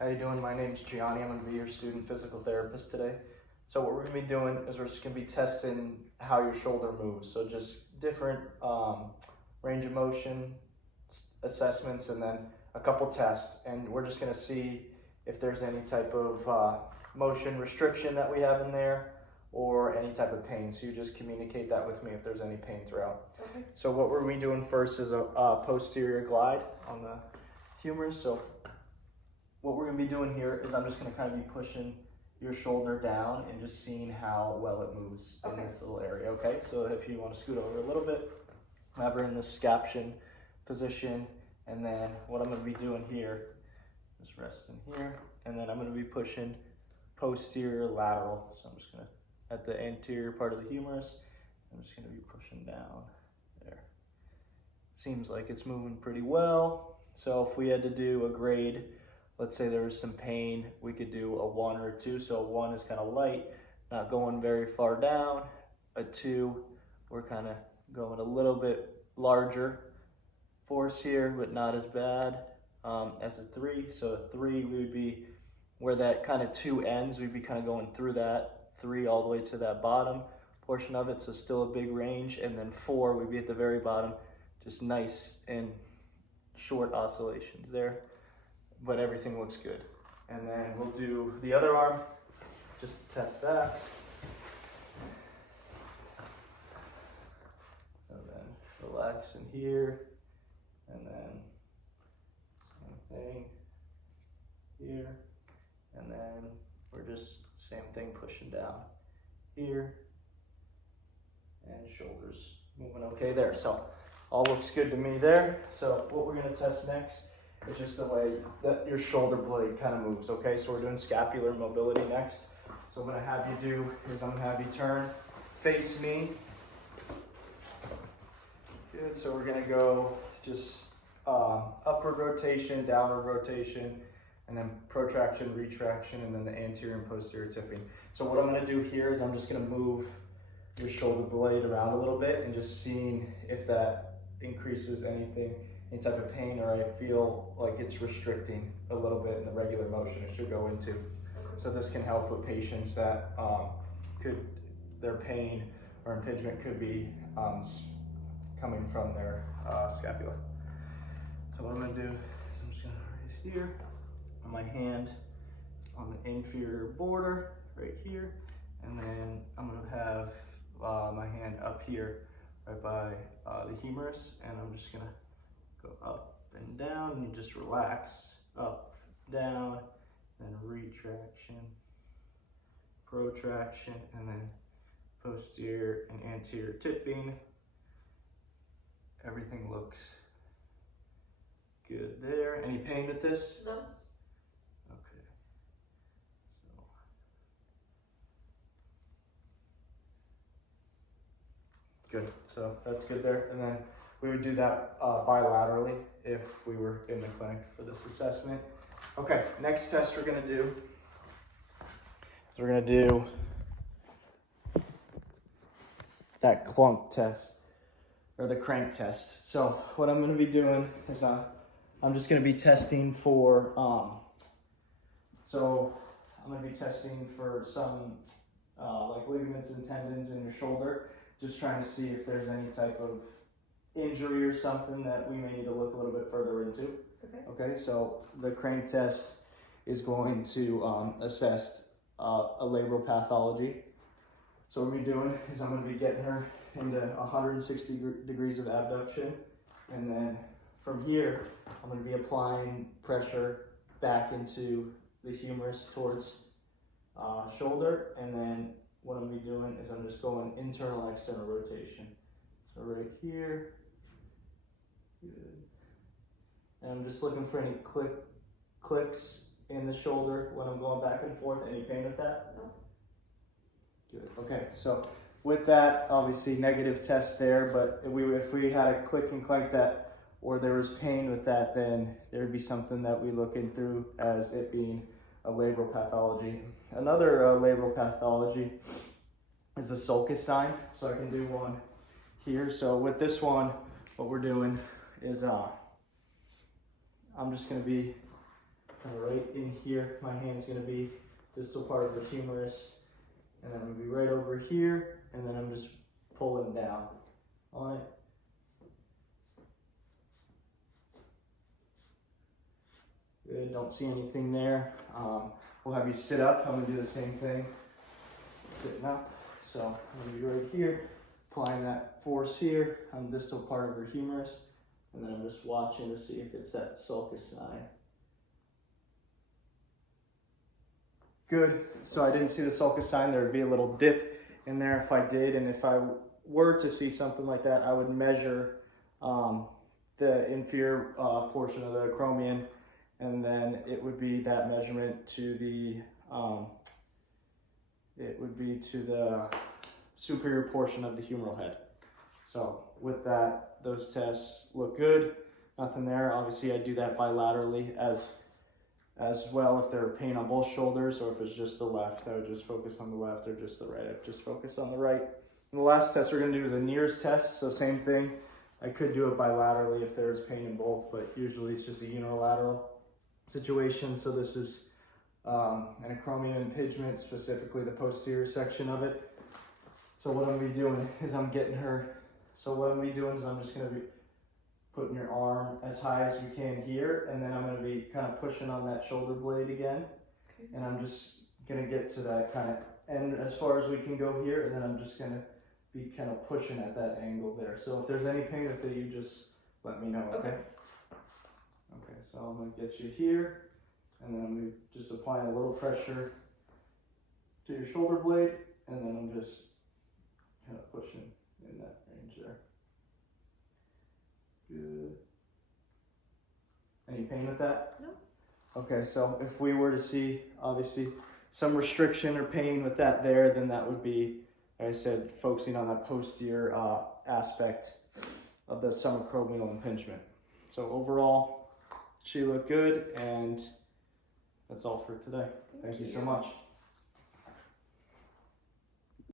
How you doing? My name's Gianni. I'm going to be your student physical therapist today. So what we're going to be doing is we're just going to be testing how your shoulder moves. So just different range of motion assessments and then a couple tests. And we're just going to see if there's any type of motion restriction that we have in there or any type of pain. So you just communicate that with me if there's any pain throughout. Okay. So what we're going to be doing first is a posterior glide on the humerus. So what we're going to be doing here is I'm just going to kind of be pushing your shoulder down and just seeing how well it moves in this little area, okay? So if you want to scoot over a little bit, have her in the scaption position, and then what I'm going to be doing here, just resting here, and then I'm going to be pushing posterior lateral. So I'm just going to, at the anterior part of the humerus, I'm just going to be pushing down there. Seems like it's moving pretty well. So if we had to do a grade, let's say there was some pain, we could do a 1 or a 2. So a 1 is kind of light, not going very far down. A 2, we're kind of going a little bit larger force here, but not as bad as a 3. So a 3, we would be where that kind of 2 ends, we'd be kind of going through that 3 all the way to that bottom portion of it. So still a big range. And then 4, we'd be at the very bottom, just nice and short oscillations there. But everything looks good. And then we'll do the other arm, just to test that. And then relax in here, and then same thing here. And then we're just same thing, pushing down here, and shoulders moving okay there. So all looks good to me there. So what we're gonna test next, it's just the way that your shoulder blade kind of moves, okay? So we're doing scapular mobility next. So what I'm gonna have you do is I'm gonna have you turn, face me. Good, so we're gonna go just upward rotation, downward rotation, and then protraction, retraction, and then the anterior and posterior tipping. So what I'm gonna do here is I'm just gonna move your shoulder blade around a little bit and just seeing if that increases any type of pain, or I feel like it's restricting a little bit in the regular motion it should go into. So this can help with patients that their pain or impingement could be coming from their scapula. So what I'm gonna do is I'm just gonna raise here on my hand on the inferior border right here, and then I'm gonna have my hand up here right by the humerus, and I'm just gonna go up and down, and you just relax, up, down, then retraction, protraction, and then posterior and anterior tipping. Everything looks good there. Any pain with this? No. Okay. So. Good, so that's good there. And then we would do that bilaterally if we were in the clinic for this assessment. Okay, next test we're gonna do is we're gonna do that clunk test, or the crank test. So what I'm gonna be doing is I'm just gonna be testing for, so I'm gonna be testing for some like ligaments and tendons in your shoulder, just trying to see if there's any type of injury or something that we may need to look a little bit further into. Okay, so the crank test is going to assess a labral pathology. So what we're doing is I'm going to be getting her into 160 degrees of abduction, and then from here I'm going to be applying pressure back into the humerus towards shoulder, and then what I'm going to be doing is I'm just going internal external rotation. So right here. Good. And I'm just looking for any clicks in the shoulder when I'm going back and forth. Any pain with that? No. Good. Okay, so with that, obviously negative test there, but if we had a click and clank that, or there was pain with that, then there'd be something that we look into as it being a labral pathology. Another labral pathology is the sulcus sign. So I can do one here. So with this one, what we're doing is I'm just going to be kind of right in here. My hand's gonna be distal part of the humerus, and then I'm gonna be right over here, and then I'm just pulling down on it. Good, don't see anything there. We'll have you sit up. I'm gonna do the same thing, sitting up. So I'm gonna be right here, applying that force here on the distal part of her humerus, and then I'm just watching to see if it's that sulcus sign. Good, so I didn't see the sulcus sign. There would be a little dip in there if I did, and if I were to see something like that, I would measure the inferior portion of the acromion, and then it would be that measurement to the superior portion of the humeral head. So with that, those tests look good. Nothing there. Obviously, I do that bilaterally as well if there are pain on both shoulders, or if it's just the left, I would just focus on the left, or just the right, I would just focus on the right. And the last test we're going to do is a Neer's test. So same thing. I could do it bilaterally if there's pain in both, but usually it's just a unilateral situation. So this is an acromion impingement, specifically the posterior section of it. So what I'm going to be doing is I'm just going to be putting your arm as high as you can here, and then I'm going to be kind of pushing on that shoulder blade again. Okay. And I'm just going to get to that kind of end as far as we can go here, and then I'm just going to be kind of pushing at that angle there. So if there's any pain with it, you just let me know, okay? Okay, so I'm going to get you here, and then I'm going to just applying a little pressure to your shoulder blade, and then I'm just kind of pushing in that range there. Good. Any pain with that? No. Okay, so if we were to see, obviously, some restriction or pain with that there, then that would be, like I said, focusing on that posterior aspect of the subacromial impingement. So overall, she looked good, and that's all for today. Thank you so much.